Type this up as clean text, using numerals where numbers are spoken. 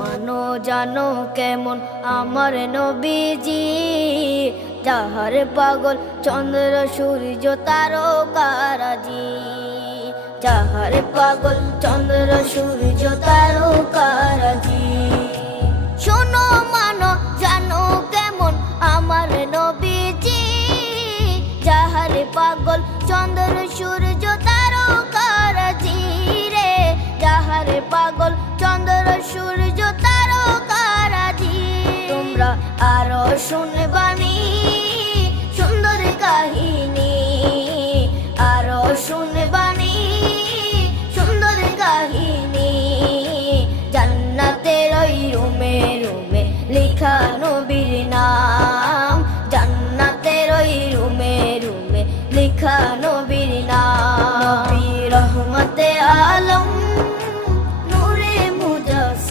মানো জানো কেমন আমার নবীজি, যাহার পাগল চন্দ্র সূর্য তারকারাজি, যাহার পাগল চন্দ্র সূর্য তারকারাজি। শোনো মানো জানো কেমন আমার নবীজি, যাহার পাগল চন্দ্র সূর্য তারকারাজি রে, যাহার পাগল চন্দ্র সূর্য তারকারাজি। তোমরা আরো শুনে